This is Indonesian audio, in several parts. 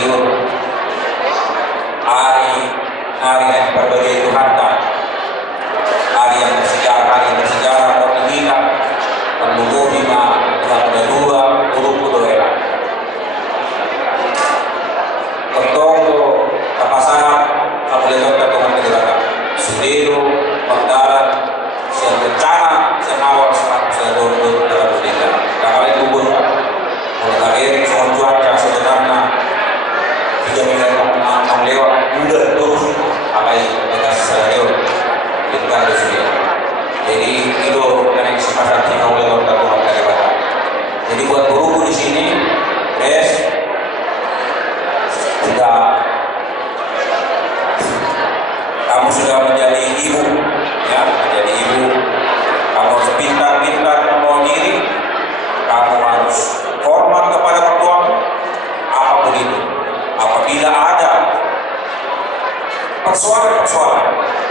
tidur. Hari yang berbagai Tuhan, hari yang bersejarah tertinggikan pendukung lima Tuhan kedua buruk kudoera ketong kapasangan kabuleton Tuhan kedua sudiro pagdaran siang bencana semawar sedor dalam berdeka kakali kubur mulai akhir semua cuaca sebenarnya 3 miliar orang lewat udah terus abai dengan selalu lingkar di sini. Jadi itu dari kesempatan kita oleh orang tua dari bapak. Jadi buat guru di sini, kamu sudah menjadi ibu, ya menjadi ibu. Kamu harus pintar-pintar membawa diri. Kamu harus hormat kepada mertuamu, apapun itu. Apabila ada persoalan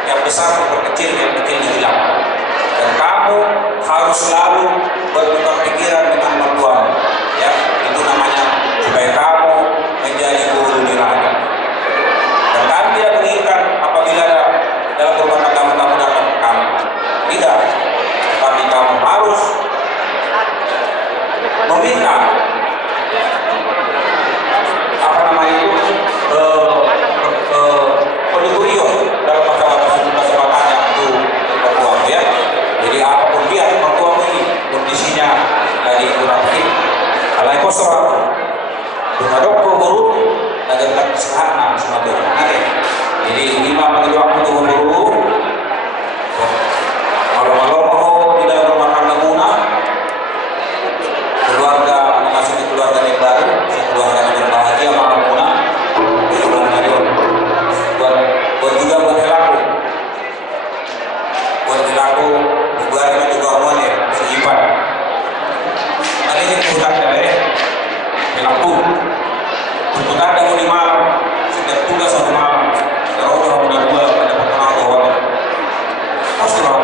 yang besar maupun kecil, yang kecil dihilangkan. Dan kamu harus selalu bertukar pikiran dengan mertuamu, ya itu namanya supaya kamu menjadi guru nirana. Dan kami tidak menginginkan apabila ada dalam rumah tangga kamu datang ke kami, tidak, tapi kamu harus meminta apa namanya itu pendudurio dalam masalah kesempatan itu mertuamu, ya. Jadi apapun dia mertuamu ini kondisinya dari kurang baik, alai kosong, bermadok guru dan kesehatan semua itu. Jadi 5 bagi waktu guru kalau tidak rumah tangga guna keluarga mengasuhi keluarga yang baru, keluarga yang berbahagia malam guna buat juga buat pelaku juga moner seipan ada yang putar dari pelaku putar dari di malam setiap tugas satu malam kalau udah dua pada pertama awal pasti lah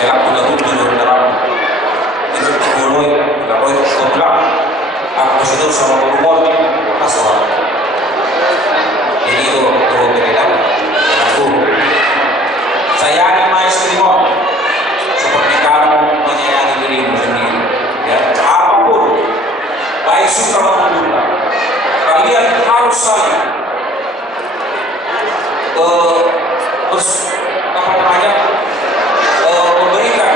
pelaku udah tidur dalam tidur tergoloi sebelah aku tidur sama rumah asal jadi itu berbeda aku sayangi istrimu seperti kamu menyayangi dirimu sendiri, ya apapun baik suka maupun duka kalian harus saling memberikan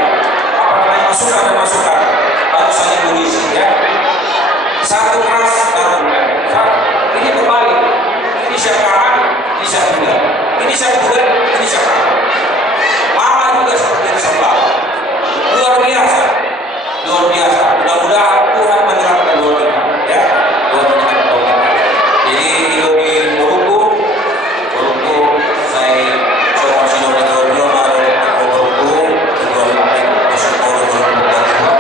masukan harus saling berisi, ya satu keras ini kembali ini siapa ini siapa juga ini siapa juga ini siapa mama juga seperti itu sebelah luar biasa mudah-mudahan Tuhan menyerahkan luar biasa, ya Tuhan menyerahkan luar biasa. Jadi hidup di Maluku saya coba sih dulu Maluku kedua anak masuk Maluku kedua anak Maluku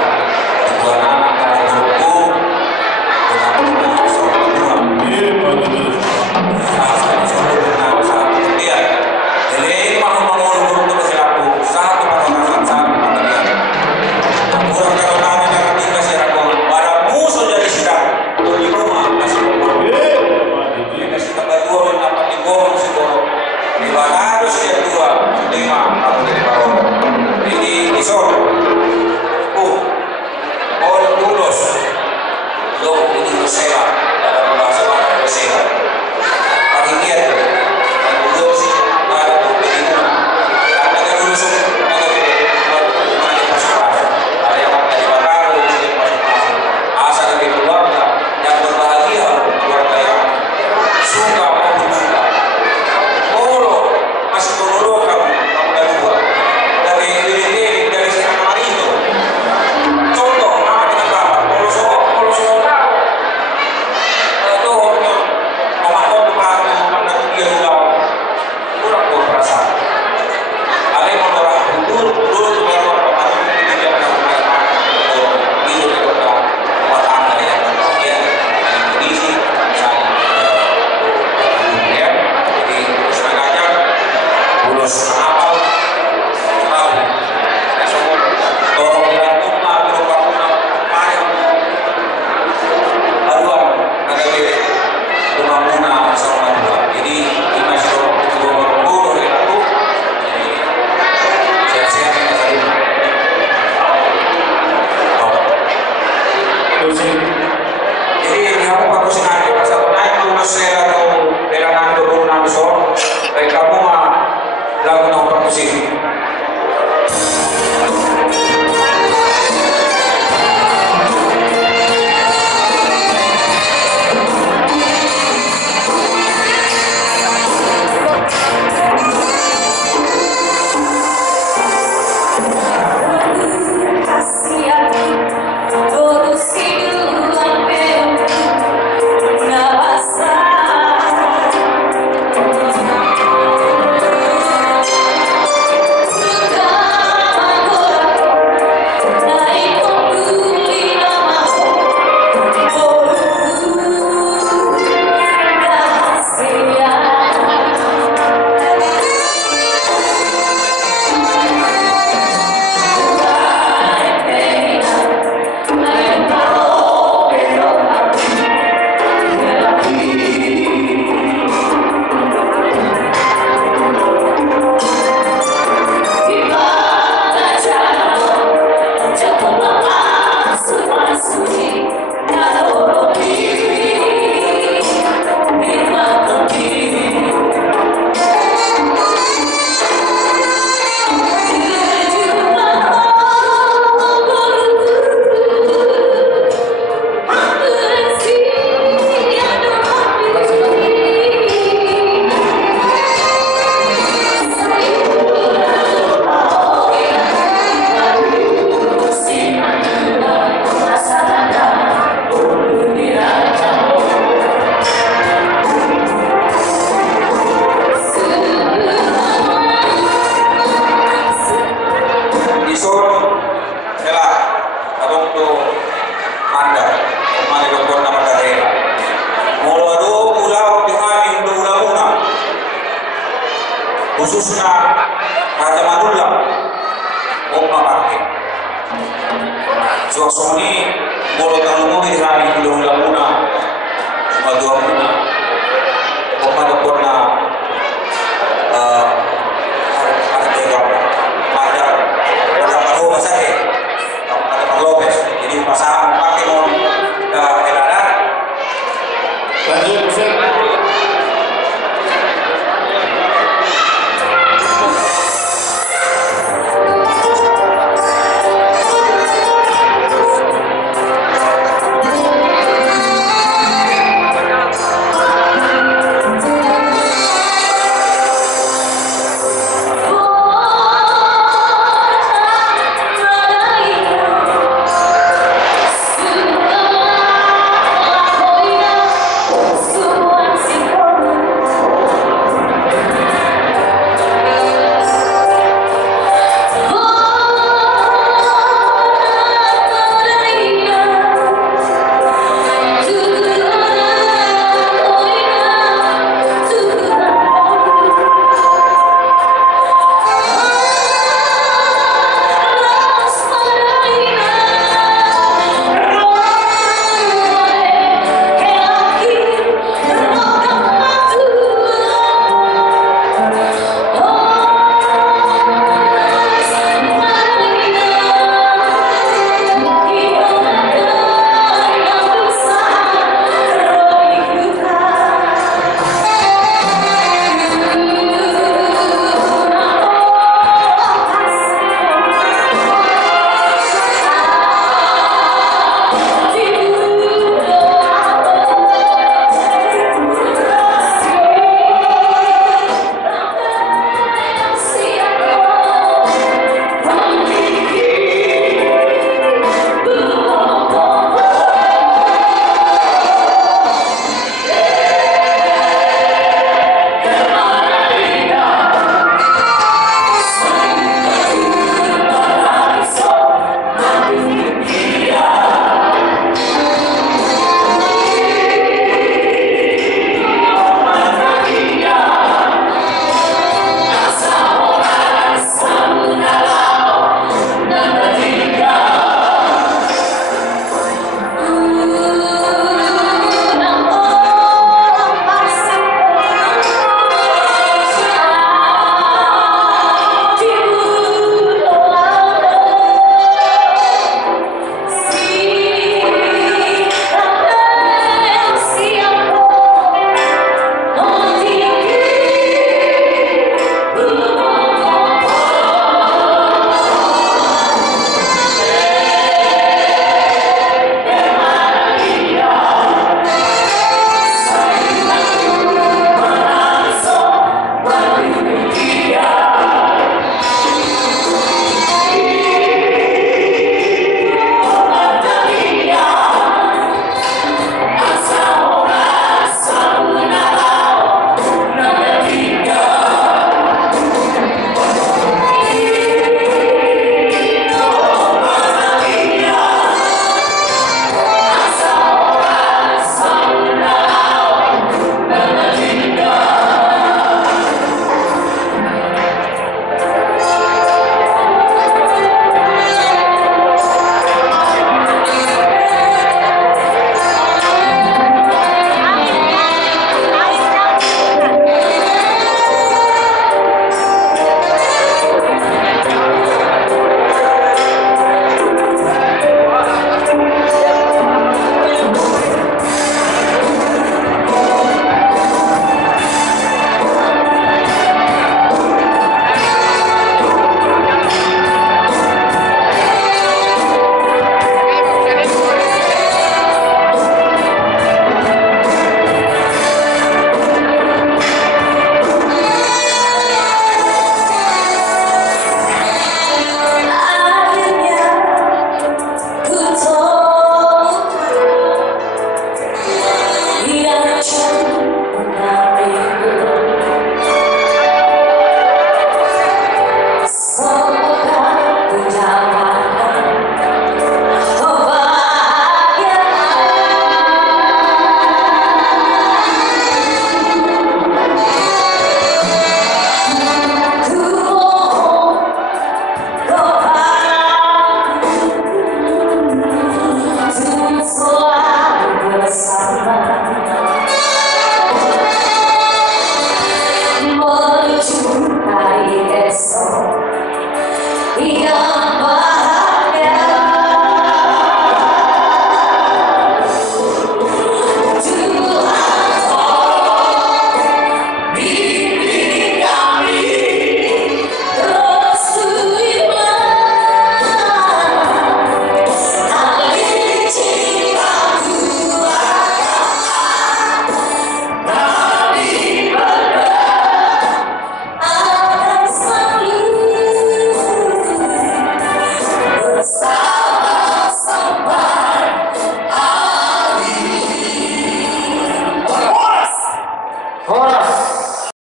Jadi kamu bagus nanti pas aku naik mau saya atau berangan turunan so, baik kamu lagu nomor musik. Khususnya Raja Madula Oma Parke Suasoni Molo Talumu Irani Belum Lamuna Madua Muna Oma Dapurna Artega Madar Ada Paru Masake Ada Lopez jadi pasangan pakai mau Elana lanjut musik. So So